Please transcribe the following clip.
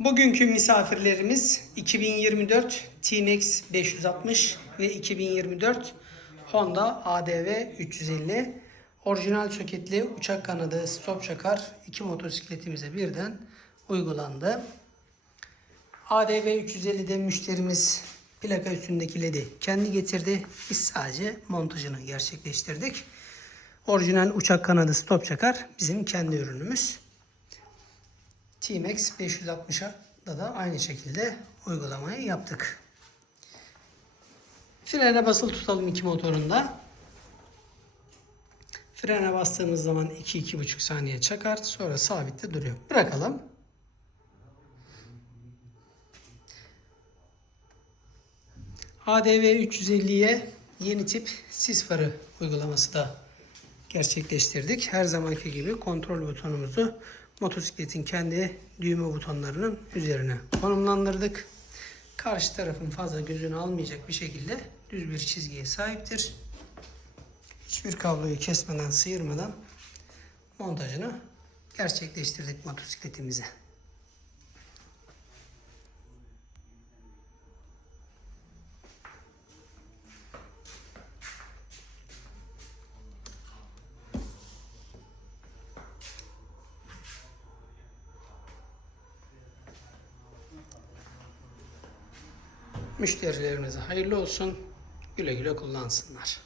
Bugünkü misafirlerimiz 2024 T-Max 560 ve 2024 Honda ADV 350. Orijinal soketli uçak kanadı stop çakar iki motosikletimize birden uygulandı. ADV 350'de müşterimiz plaka üstündeki ledi kendi getirdi. Biz sadece montajını gerçekleştirdik. Orijinal uçak kanadı stop çakar bizim kendi ürünümüz. T-Max 560'a da da aynı şekilde uygulamayı yaptık. Frene basılı tutalım iki motorunda. Frene bastığımız zaman 2-2,5 saniye çakar. Sonra sabitte duruyor. Bırakalım. ADV 350'ye yeni tip sis farı uygulaması da gerçekleştirdik. Her zamanki gibi kontrol butonumuzu motosikletin kendi düğme butonlarının üzerine konumlandırdık. Karşı tarafın fazla gözünü almayacak bir şekilde düz bir çizgiye sahiptir. Hiçbir kabloyu kesmeden, sıyırmadan montajını gerçekleştirdik motosikletimize. Müşterilerimize hayırlı olsun. Güle güle kullansınlar.